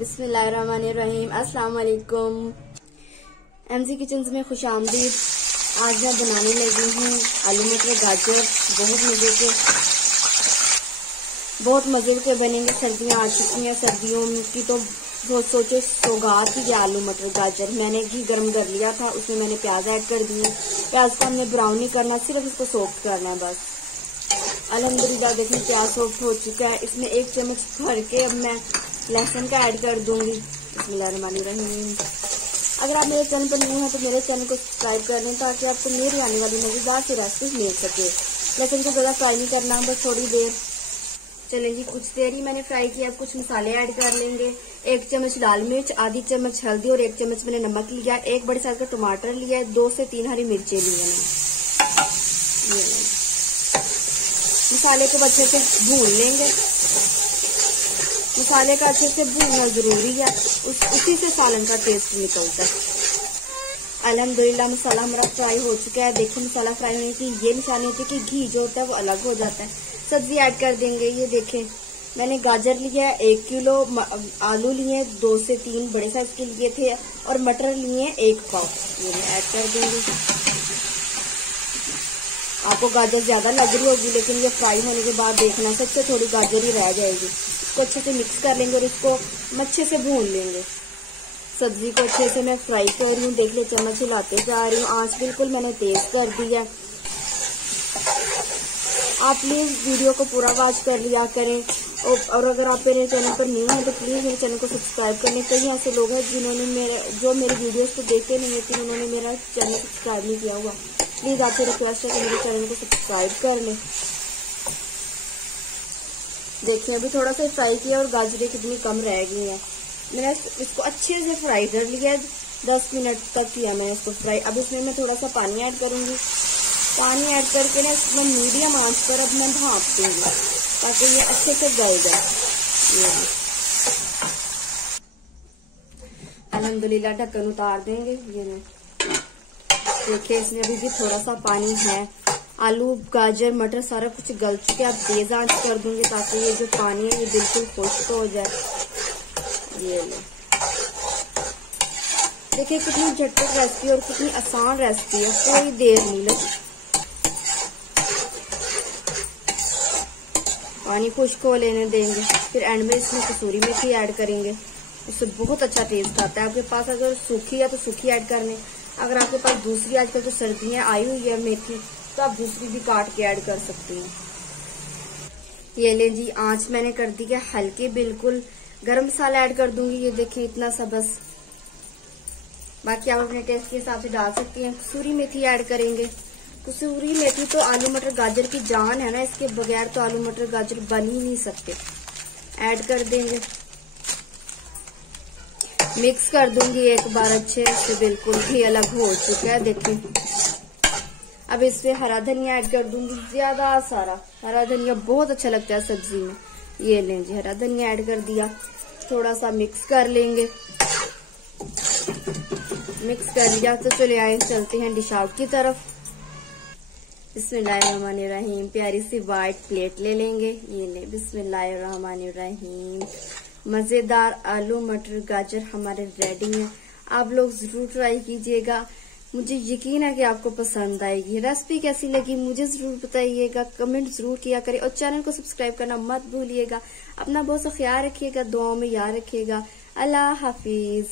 बिस्मिल्लाहिर्रहमानिर्रहीम। अस्सलाम वालेकुम। एमजी किचन में खुश आमदीद। आज मैं बनाने लगी हूँ आलू मटर गाजर। बहुत मजे के बनेंगे। सर्दियाँ आ चुकी हैं, सर्दियों की तो सोचो सौगात ही है आलू मटर गाजर। मैंने घी गर्म कर लिया था, उसमें मैंने प्याज ऐड कर दिए। प्याज को हमने ब्राउन नहीं करना, सिर्फ इसको सॉफ्ट करना है बस। अल्हम्दुलिल्लाह देखिए प्याज सॉफ्ट हो चुका है। इसमें 1 चम्मच भर के अब मैं लहसुन का ऐड कर दूंगी। बिस्मिल्लाहिर्रहमानिर्रहीम। अगर आप मेरे चैनल पर न्यू हैं तो मेरे चैनल को सब्सक्राइब कर लें ताकि आपको मेरी आने वाली मजेदार सी रेसिपी मिल सके। लहसुन को ज़्यादा फ्राई नहीं करना, बस थोड़ी देर। चलें जी, कुछ देर ही मैंने फ्राई किया। कुछ मसाले ऐड कर लेंगे। 1 चम्मच लाल मिर्च, आधी चम्मच हल्दी और 1 चम्मच मैंने नमक लिया। 1 बड़े साइज का टमाटर लिया है, 2 से 3 हरी मिर्चें ली हैं। मसाले को अच्छे से भून लेंगे। मसाले का अच्छे से भूनना जरूरी है, उसी से सालन का टेस्ट निकलता है। अल्हम्दुलिल्लाह मसाला हमारा फ्राई हो चुका है। देखो मसाला फ्राई होने की ये निशानी होती है कि घी जो होता है वो अलग हो जाता है। सब्जी ऐड कर देंगे। ये देखें मैंने गाजर लिया है 1 किलो, आलू लिए 2 से 3 बड़े साइज के लिए थे और मटर लिए 1 पाव। ये ऐड कर देंगे। आपको गाजर ज्यादा लग रही होगी, लेकिन ये फ्राई होने के बाद देखना सबसे थोड़ी गाजर ही रह जाएगी। इसको अच्छे से मिक्स कर लेंगे और इसको अच्छे से भून लेंगे। सब्जी को अच्छे से मैं फ्राई कर रही हूँ। देख ले चम्मच हिलाते जा रही हूँ। आंच बिल्कुल मैंने तेज कर दी है। आप प्लीज वीडियो को पूरा वॉच कर लिया करें और अगर आप मेरे चैनल पर न्यू हैं तो प्लीज मेरे चैनल को सब्सक्राइब कर लें। कई ऐसे लोग हैं जिन्होंने मेरे वीडियोस को देखते नहीं लेकिन उन्होंने मेरा चैनल सब्सक्राइब नहीं किया हुआ। प्लीज आपसे रिक्वेस्ट है कि मेरे चैनल को सब्सक्राइब कर लें। देखिए अभी थोड़ा सा फ्राई किया और गाजरें कितनी कम रह गई हैं। मैंने इसको अच्छे से फ्राई कर लिया। 10 मिनट तक किया मैंने इसको फ्राई। अब इसमें मैं थोड़ा सा पानी ऐड करूंगी। पानी ऐड करके ना इसमें मीडियम आंच पर अब मैं भाप दूंगी ताकि ये अच्छे से गल जाए। अल्हम्दुलिल्लाह ढक्कन उतार देंगे। ये देखिए इसमें अभी भी थोड़ा सा पानी है। आलू गाजर मटर सारा कुछ गल चुके। अब तेज आंच कर दूंगी ताकि ये जो पानी है ये बिल्कुल खुश्क हो जाए। ये देखिए कितनी झटपट रेसिपी और कितनी आसान रेसिपी है, कोई देर नहीं लगी। पानी खुश्क हो लेने देंगे, फिर एंड में इसमें कसूरी मेथी ऐड करेंगे। उससे बहुत अच्छा टेस्ट आता है। आपके पास अगर सूखी है तो सूखी ऐड कर लें। अगर आपके पास दूसरी आजकल जो सर्दियां आई हुई है मेथी तो आप दूसरी भी काट के ऐड कर सकती हैं। ये ले जी, आंच मैंने कर दी है हल्की बिल्कुल। गरम मसाला ऐड कर दूंगी। ये देखिए इतना सा बस, बाकी आप अपने टेस्ट के हिसाब से डाल सकती हैं। कसूरी मेथी ऐड करेंगे। कसूरी मेथी तो आलू मटर गाजर की जान है ना, इसके बगैर तो आलू मटर गाजर बन ही नहीं सकते। ऐड कर देंगे। मिक्स कर दूंगी एक बार अच्छे से। बिल्कुल घी अलग हो चुका है देखिए। अब इसमें हरा धनिया ऐड कर दूंगी, ज्यादा सारा। हरा धनिया बहुत अच्छा लगता है सब्जी में। ये लें जी, हरा धनिया ऐड कर दिया। थोड़ा सा मिक्स कर लेंगे। मिक्स कर लिया तो चले आए चलते हैं डिश आउट की तरफ। बिस्मिल्लाहिर्रहमानिर्रहीम। प्यारी सी वाइट प्लेट ले लेंगे। ये ले, बिस्मिल्लाहिर्रहमानिर्रहीम। मजेदार आलू मटर गाजर हमारे रेडी हैं। आप लोग जरूर ट्राई कीजिएगा। मुझे यकीन है कि आपको पसंद आएगी। रेसिपी कैसी लगी मुझे जरूर बताइएगा, कमेंट जरूर किया करें और चैनल को सब्सक्राइब करना मत भूलिएगा। अपना बहुत सा ख्याल रखिएगा, दुआओं में याद रखिएगा। अल्लाह हाफिज।